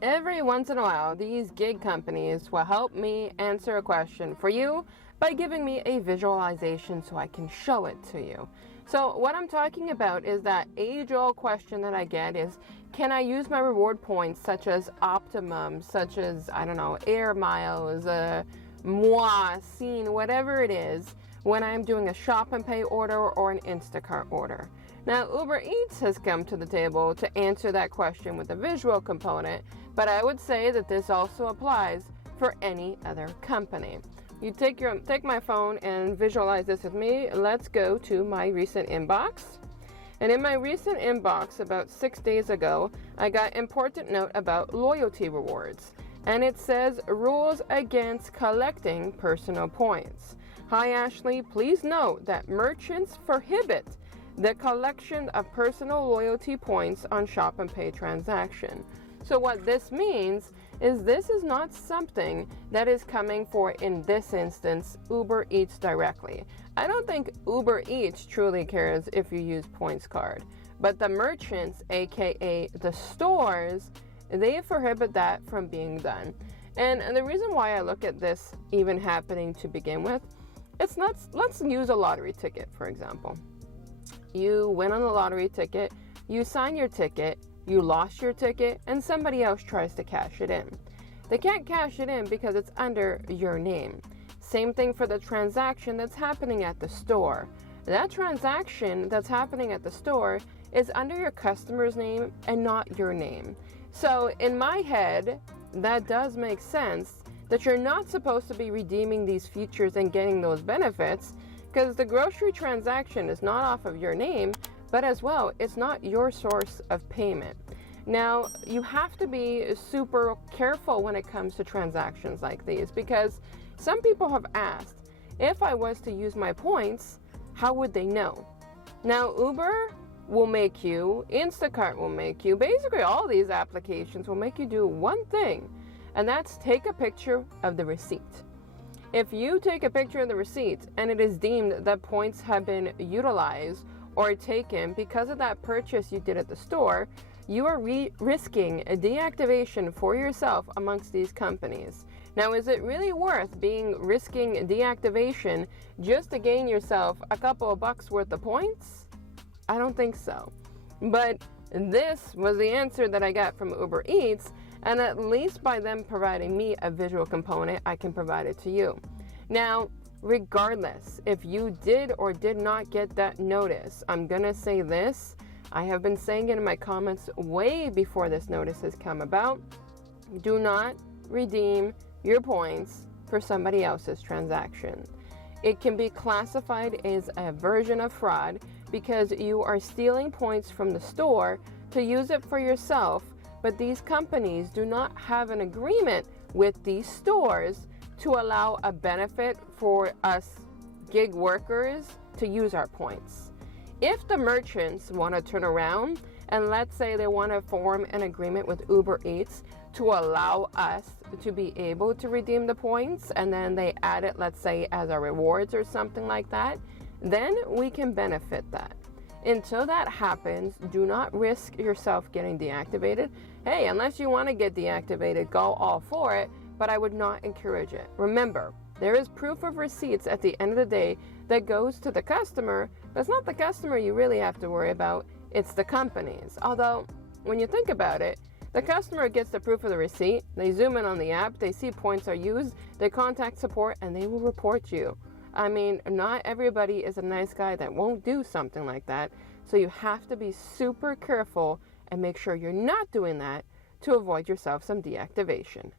Every once in a while, these gig companies will help me answer a question for you by giving me a visualization so I can show it to you. So what I'm talking about is that age-old question that I get is, can I use my reward points such as Optimum, such as, I don't know, Air Miles, Moi, Scene, whatever it is, when I'm doing a shop and pay order or an Instacart order? Now, Uber Eats has come to the table to answer that question with a visual component, but I would say that this also applies for any other company. You take my phone and visualize this with me. Let's go to my recent inbox. And in my recent inbox, about 6 days ago, I got an important note about loyalty rewards. And it says, rules against collecting personal points. Hi, Ashley. Please note that merchants prohibit the collection of personal loyalty points on shop and pay transaction. So what this means is this is not something that is coming for, in this instance, Uber Eats directly. I don't think Uber Eats truly cares if you use points card, but the merchants, aka the stores, they prohibit that from being done. And the reason why I look at this even happening to begin with, it's not, let's use a lottery ticket, for example. You win on the lottery ticket, you sign your ticket, you lost your ticket, and somebody else tries to cash it in. They can't cash it in because it's under your name. Same thing for the transaction that's happening at the store. That transaction that's happening at the store is under your customer's name and not your name. So in my head, that does make sense that you're not supposed to be redeeming these features and getting those benefits, because the grocery transaction is not off of your name, but as well, it's not your source of payment. Now, you have to be super careful when it comes to transactions like these, because some people have asked, if I was to use my points, how would they know? Now, Uber will make you, Instacart will make you, basically all these applications will make you do one thing, and that's take a picture of the receipt. If you take a picture of the receipt and it is deemed that points have been utilized or taken because of that purchase you did at the store, you are risking a deactivation for yourself amongst these companies. Now, is it really worth risking deactivation just to gain yourself a couple of bucks worth of points? I don't think so. But this was the answer that I got from Uber Eats, and at least by them providing me a visual component, I can provide it to you. Now, regardless if you did or did not get that notice, I'm gonna say this. I have been saying it in my comments way before this notice has come about. Do not redeem your points for somebody else's transaction. It can be classified as a version of fraud because you are stealing points from the store to use it for yourself, but these companies do not have an agreement with these stores to allow a benefit for us gig workers to use our points. If the merchants want to turn around and let's say they want to form an agreement with Uber Eats to allow us to be able to redeem the points, and then they add it, let's say, as our rewards or something like that, then we can benefit that. Until that happens, do not risk yourself getting deactivated. Hey, unless you want to get deactivated, go all for it, but I would not encourage it. Remember, there is proof of receipts at the end of the day that goes to the customer, but it's not the customer you really have to worry about, it's the companies. Although, when you think about it, the customer gets the proof of the receipt, they zoom in on the app, they see points are used, they contact support, and they will report you. I mean, not everybody is a nice guy that won't do something like that, so you have to be super careful and make sure you're not doing that to avoid yourself some deactivation.